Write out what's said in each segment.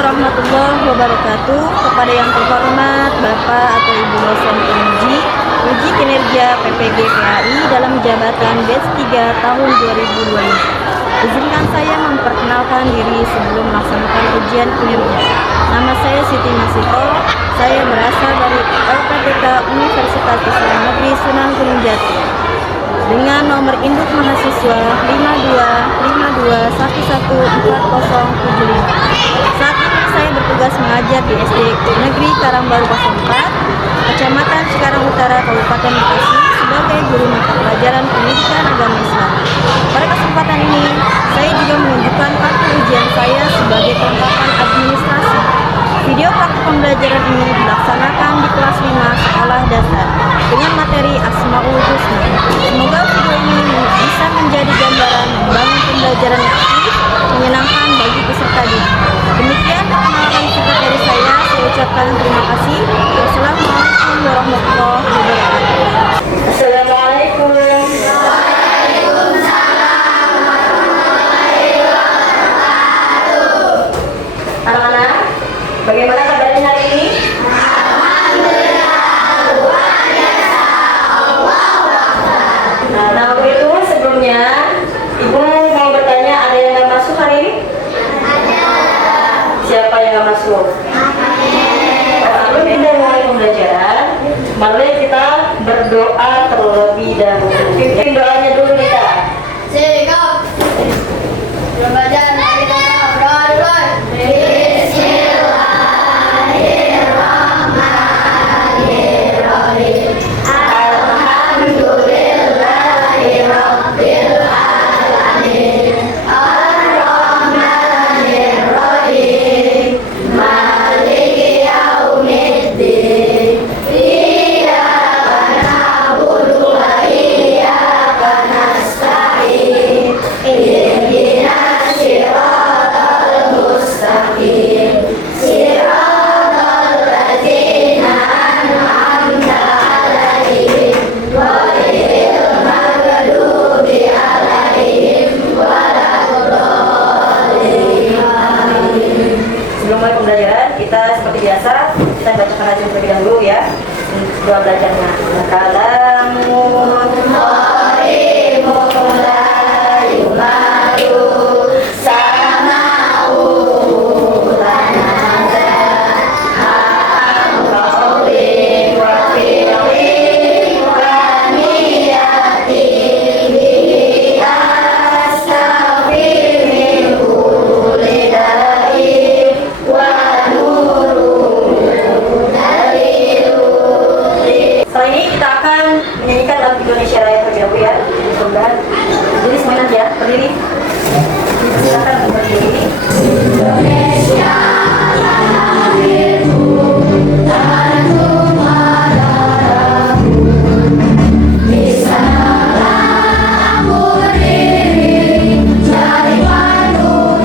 warahmatullahi wabarakatuh. Kepada yang terhormat Bapak atau Ibu dosen uji kinerja PPG PAI dalam jabatan batch 3 tahun 2025. Izinkan saya memperkenalkan diri sebelum melaksanakan ujian kinerja. Nama saya Siti Masito. Saya berasal dari LPTK Universitas Islam Negeri Sunan Gunung Jati dengan nomor induk mahasiswa 5252114075. Saat ini saya bertugas mengajar di SD Negeri Karangbaru 04, Kecamatan Cikarang Utara, Kabupaten Bekasi sebagai guru mata pelajaran pendidikan agama Islam. Pada kesempatan ini, saya juga menunjukkan kartu ujian saya sebagai kelengkapan administrasi. Video praktik pembelajaran ini dilaksanakan di kelas 5 sekolah dasar dengan materi Asmaul Husna. Semoga video ini bisa menjadi gambaran membangun pembelajaran yang aktif, menyenangkan bagi peserta didik. Demikian perkenalan singkat dari saya ucapkan terima kasih. Wassalamualaikum warahmatullahi wabarakatuh. Assalamualaikum. Anak-anak, bagaimana kabarnya hari ini? Nah, waktu itu sebelumnya Ibu mau bertanya, ada yang nggak masuk hari ini? Siapa yang nggak masuk? Sebelum kita mulai pembelajaran, mari kita berdoa terlebih dahulu. Pimpin doanya dulu kita. Sikap. Pembelajaran kita berdoa dulu. Bismillahirrahmanirrahim. Alhamdulillahirabbil alamin. Ar-Rahmanirrahim. Maliki yaumiddin. Iyyaka na'budu wa iyyaka nasta'in. Ihdinas siratal mustaqim. Siratal ladzina an'amta 'alaihim ghairil maghdubi 'alaihim waladdallin. Sebelum mulai pembelajaran, kita seperti biasa kita bacakan aja terlebih dahulu ya. Doa belajarnya. Kalamun Qarimun la yumaru sama'u lanada qawlin wa fi'lin wa niyatin bihi astaghfir min kulli da'in wa nurun dalilun. Setelah ini kita akan menyanyikan lagu Indonesia Raya terlebih dahulu ya. Mudah-mudahan. Jadi semuanya ya, berdiri. Silakan berdiri. Indonesia tanah airku, tanah darahku. Di sanalah aku berdiri, jadi penuh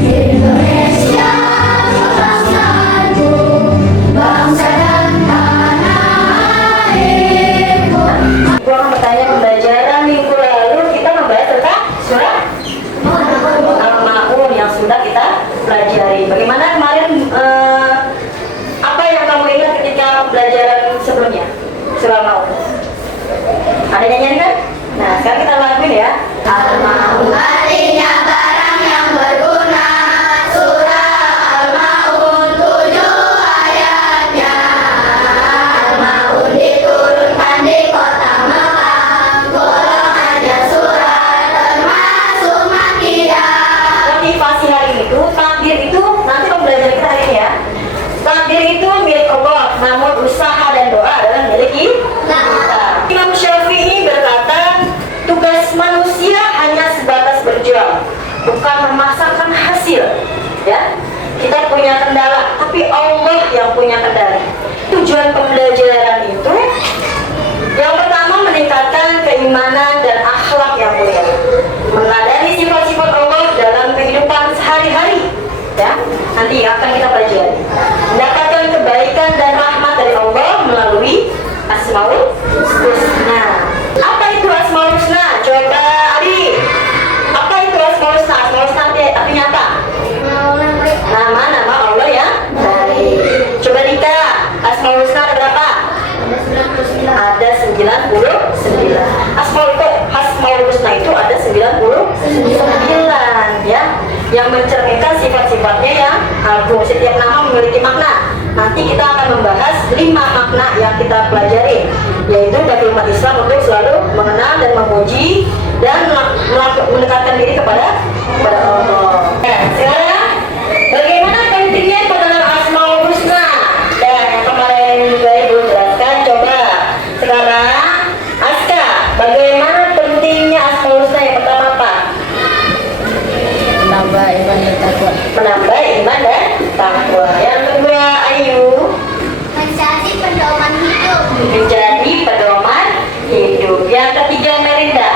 Indonesia bangsaku, bangsa dan tanah airku. Ibu akan bertanya, pembelajaran minggu lalu kita membahas tentang surat Al-Ma'un yang sudah kita pelajari. Bagaimana kemarin, apa yang kamu ingat ketika pembelajaran sebelumnya surah Al-Ma'un? Ada nyanyian kan? Nah, sekarang kita lakuin ya. Al-Ma'un artinya barang yang berguna. Surah Al-Ma'un 7 ayatnya. Al-Ma'un diturunkan di kota Mekah. Golongannya surat termasuk Makkiyah. Motivasi hari itu, takdir itu nanti pembelajaran kita hari ini ya. Takdir itu milik Allah, namun usaha dan doa adalah milik kita. Imam Syafi'i berkata, tugas manusia hanya sebatas berjuang, bukan memaksakan hasil. Ya, kita punya kendala, tapi Allah yang punya kendali. Tujuan pembelajaran itu yang pertama meningkatkan keimanan dan akhlak yang mulia, meneladani sifat-sifat Allah dalam kehidupan sehari-hari. Ya, nanti akan kita pelajari. Mendapatkan kebaikan dan rahmat dari Allah melalui Asmaul Husna. Apa itu Asmaul Husna? Coba Adi. Apa itu Asmaul Husna? Asmaul Husna artinya apa? Asmaul Husna itu ada 99 ya, yang mencerminkan sifat-sifatnya yang agung. Setiap nama memiliki makna. Nanti kita akan membahas 5 makna yang kita pelajari, yaitu bagi umat Islam untuk selalu mengenal dan memuji dan mendekatkan diri kepada Allah. Sekarang bagaimana pentingnya pengenalan Asmaul Husna? Dan yang kemarin juga Ibu jelaskan, coba sekarang Aska, bagaimana pentingnya Asmaul Husna? Yang pertama apa? Menambah iman dan takwa. Menambah iman dan takwa. Yang kedua, Ayu, Menjadi pedoman hidup. menjadi pedoman hidup. Yang ketiga, Merinda,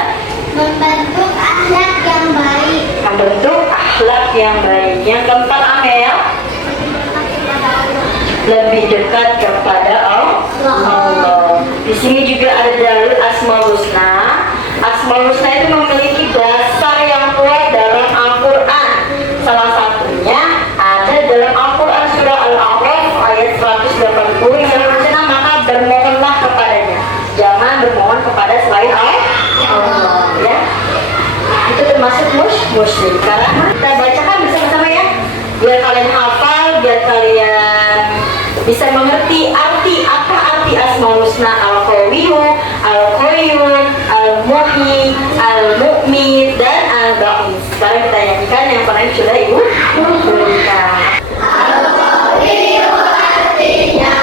Membentuk akhlak yang baik. membentuk akhlak yang baik. Yang keempat, Amel, lebih dekat kepada Allah. Di sini juga ada dalil Asmaul Husna. Asmaul Husna itu memiliki dasar yang kuat dalam Al-Quran. Salah satunya ada dalam Al-Quran surah Al-A'raf ayat 180 yang berbunyi, maka bermohonlah kepadanya. Jangan bermohon kepada selain Allah. Ya. Itu termasuk musyrik. Karena kita bacakan bersama-sama ya, biar kalian hafal, biar kalian bisa mengerti apa arti Asmaul Husna. Al-Qawiyyu, Al-Qayyum, Al-Muhyi, Al-Mu'min, dan Al-Baqi. Sekarang kita nyanyikan yang pernah sudah Ibu berikan. Al-Qawiyyu artinya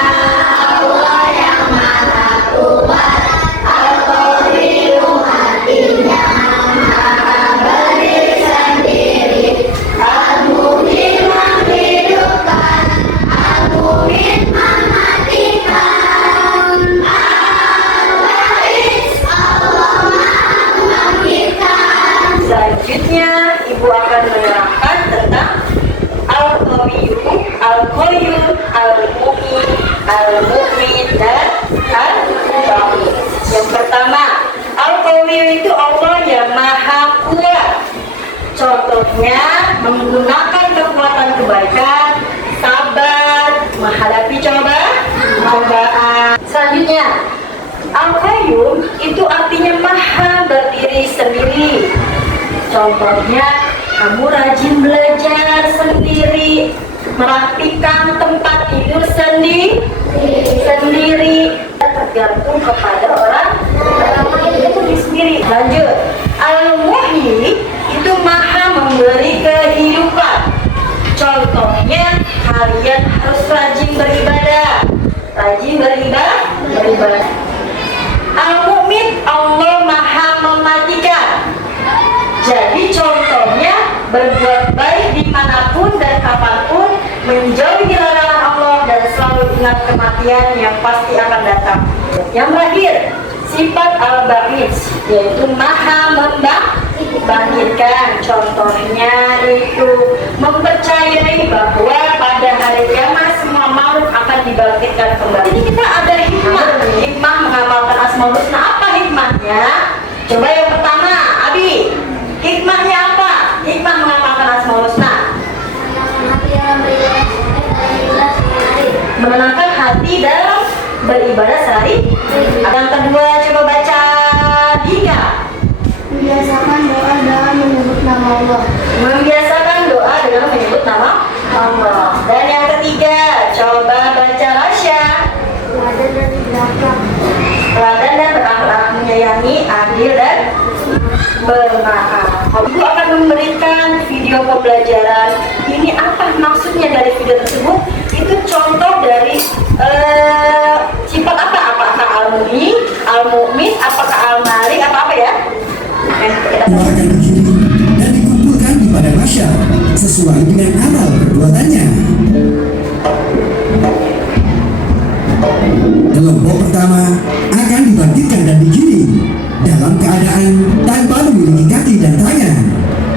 Allah yang maha kuat. Al-Qawiyyu artinya maha berdiri sendiri. Al-Mu'min menghidupkan, Al-Mu'min mematikan. Al-Baqi Allah maha membangkitkan. Selanjutnya Ibu akan menerangkan tentang Al-Qawiyyu, Al-Qayyum, Al-Muhyi, Al-Mu'min, dan Al-Baqi. Yang pertama, Al-Qawiyyu itu Allah yang maha kuat. Contohnya menggunakan kekuatan kebaikan, sabar, menghadapi cobaan. Selanjutnya, Al-Qayyum itu artinya maha berdiri sendiri. Contohnya, kamu rajin belajar sendiri, merapikan tempat tidur sendiri, tergantung kepada orang itu sendiri. Lanjut, Al-Muhyi itu maha memberi kehidupan. Contohnya, kalian harus rajin beribadah. Al-Mu'min, Allah maha mematikan. Jadi contohnya berbuat baik dimanapun dan kapanpun, menjauhi larangan Allah, dan selalu ingat kematian yang pasti akan datang. Yang terakhir, sifat Al-Baqi, yaitu maha membangkitkan. Contohnya itu mempercayai bahwa pada hari kiamat semua makhluk akan dibangkitkan kembali. Jadi kita ada hikmah mengamalkan Asmaul Husna. Apa hikmahnya? Coba yang pertama, Abi, hikmahnya apa? Hikmah mengamalkan Asmaul Husna. Menenangkan hati dalam beribadah sehari. Yang kedua, coba baca Dika. Membiasakan doa dengan menyebut nama Allah. Membiasakan doa dengan menyebut nama Allah. Dan yang ketiga, coba baca Rasya. Teladan dan berakhlak. Teladan dan berakhlak, menyayangi, adil, dan bermaaf. Ibu akan memberikan video pembelajaran. Ini apa maksudnya dari video tersebut? Itu contoh dari sifat apa? Apakah Al-Muhyi, Al-Mu'min, apakah Al-Malik, apa ya? Keluarkan diri dan dikumpulkan di padang mahsyar sesuai dengan amal perbuatannya. Kelompok pertama akan dibangkitkan dan digiring dalam keadaan tanpa memiliki kaki dan tangan.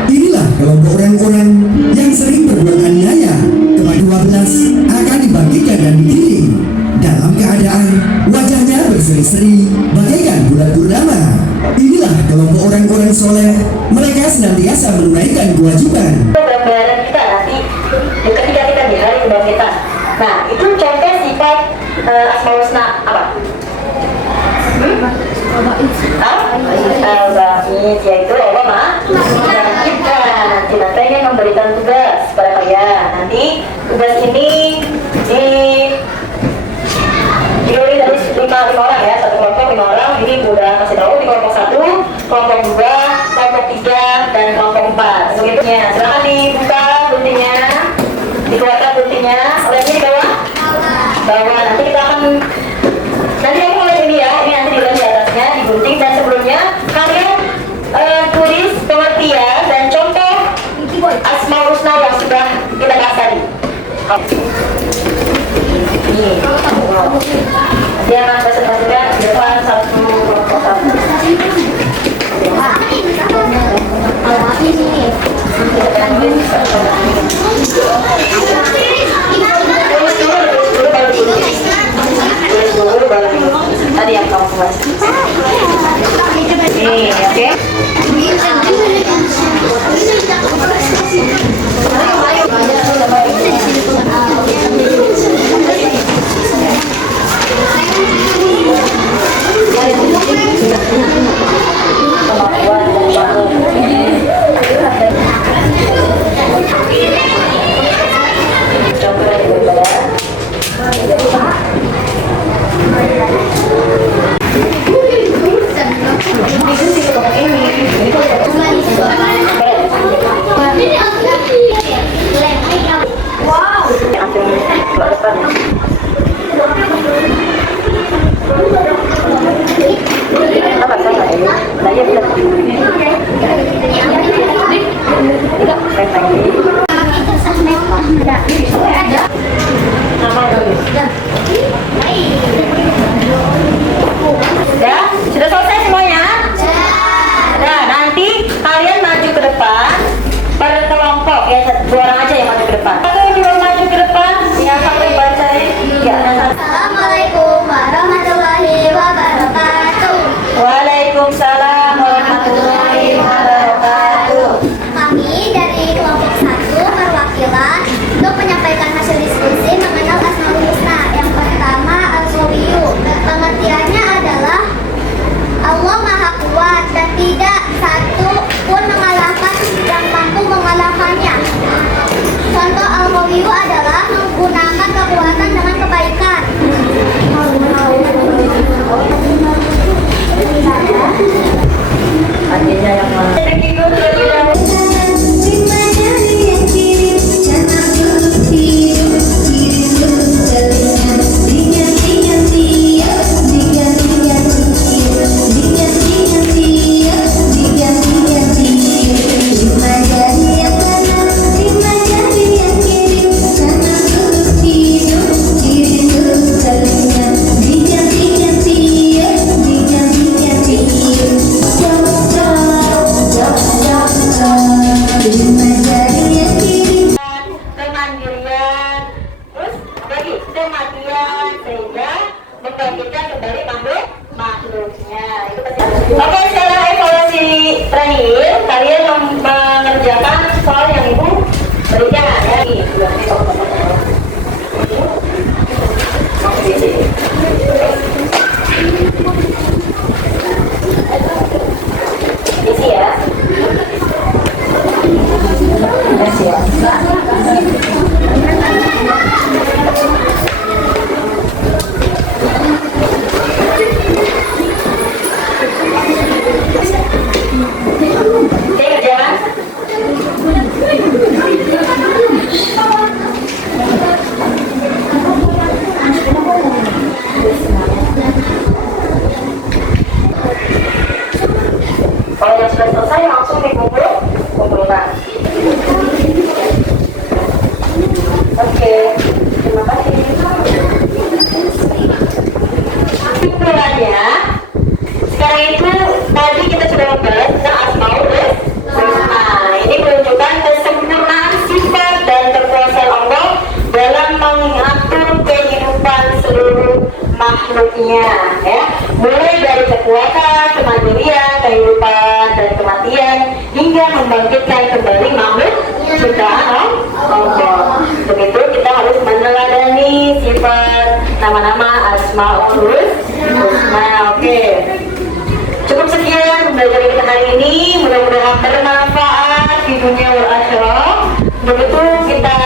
Inilah kelompok orang-orang yang sering berbuat aniaya. Kepada 12 akan dibangkitkan dan digiring dalam keadaan wajahnya berseri-seri bagaikan bulan purnama. Inilah kelompok orang-orang soleh. Mereka senantiasa menunaikan kewajiban. Gambaran kita nanti ketika kita di hari kebangkitan. Nah, itu contoh sifat Asmaul Husna apa? Al-Ba'id, yaitu Allah membangkitkan. Nanti ingin memberikan tugas kepada kalian. Nanti tugas ini diberi dari 5 orang ya, satu kelompok 5 orang. Jadi udah kasih tahu di kelompok 1, kelompok 2, kelompok 3, dan kelompok 4. Begitunya. Silakan dibuka guntingnya, dikeluarkan guntingnya. Olehnya di bawah. Nanti kita akan aku mulai ini ya. Ini nanti di atasnya digunting, dan sebelumnya kalian tulis pengertian dan contoh Asmaul Husna yang sudah kita kasih. Ini dia akan presentasikan di depan satu kelompok satu. Tadi yang kamu buat. Ini, oke? Sudah selesai semuanya? Nah, nanti kalian maju ke depan per kelompok ya, 2 orang aja yang maju ke depan. Satu yang belum maju ke depan, yang sampai bacain. Ya, Assalamualaikum warahmatullahi wabarakatuh. Waalaikumsalam warahmatullahi wabarakatuh. Kami dari kelompok 1 perwakilan untuk menyampaikan hasil diskusi mengenal Asmaul Husna. Yang pertama, Al-Qawiyyu. Pengertiannya adalah Allah Maha Kuat dan tidak satu pun mengalahkan yang mampu mengalahkannya. Contoh Al-Qawiyyu adalah menggunakan kekuatan dengan kebaikan. Artinya yang mana? Kemandirian, terus lagi kematian, sehingga membangkitkan kembali makhluknya. Itu pasti. Oke, sekarang evaluasi terakhir, kalian mengerjakan soal yang ibu berikan ya. Isi ya. Isi ya. Kalau yang sudah selesai langsung dikumpulkan. Oke, terima kasih. Kesimpulannya, sekarang itu tadi kita sudah membahas tentang Asmaul Husna. Ini menunjukkan kesempurnaan sifat dan kekuasaan Allah dalam mengatur kehidupan seluruh makhluknya, ya. Mulai dari kekuatan, kemandirian, kehidupan dan kematian, hingga membangkitkan kembali makhluk ciptaan Allah. Begitu kita harus meneladani sifat nama-nama Asmaul Husna. Oke. belajar kita hari ini mudah-mudahan bermanfaat di dunia wal akhirah. Begitu kita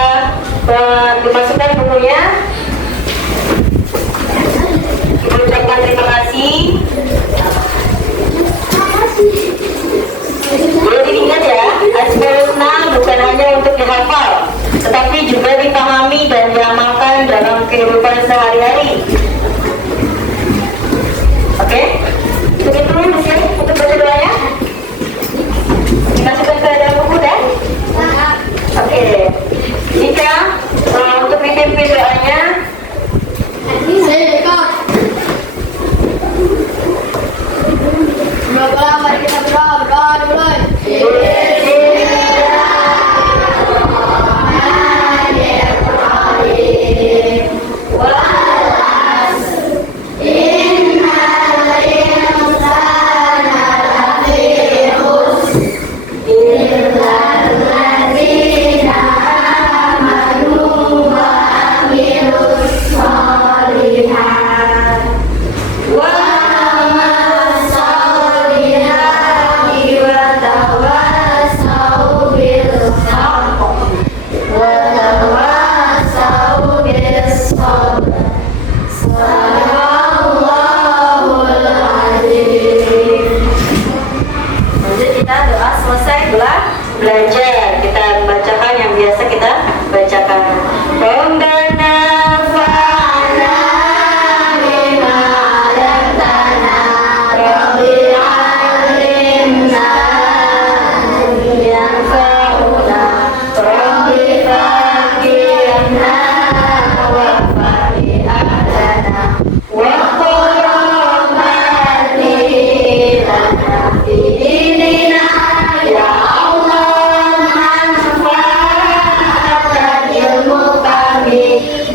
dimasukkan bukunya. Kita ucapkan terima kasih. Boleh diingat ya, Asmaul Husna bukan hanya untuk dihafal, tetapi juga dipahami dan diamalkan dalam kehidupan sehari-hari. Oke? Cukup dulu di sini untuk baca doanya. Dimasukkan ke dalam buku dan? Oke. Jika untuk dipimpin doanya, Mari kita berdoa dulu. belajar, kita bacakan yang biasa kita bacakan. Rabbana fa'na bima 'allamtana Rabbi 'allimna yanfa'una Rabbi fa'inna wa fa'inna wa qurrana lana fi dinina ya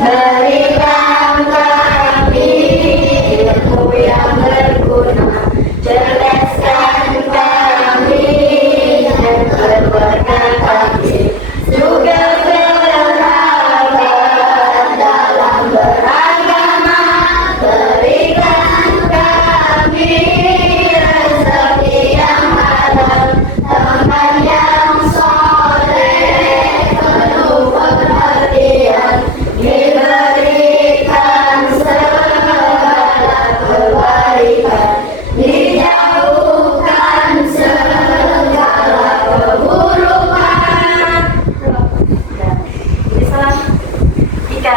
berikan kami ilmu yang berguna, cerdaskan kami dan keluarga kami juga bersahabat dalam beragama. Berikan kami rezeki yang halal, teman yang soleh, penuh perhatian, diberikan segala kebaikan, dijauhkan segala keburukan. Jadi salam Ika.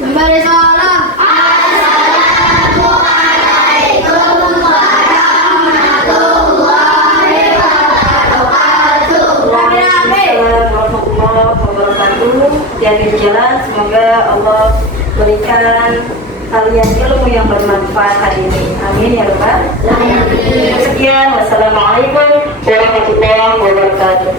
Memberi salam. Assalamualaikum warahmatullahi wabarakatuh. Warahmatullahi wabarakatuh. Yang jalan, semoga Allah berikan kalian ilmu yang bermanfaat hari ini. Amin ya Rabbal alamin. Sekian, wassalamualaikum warahmatullahi wabarakatuh.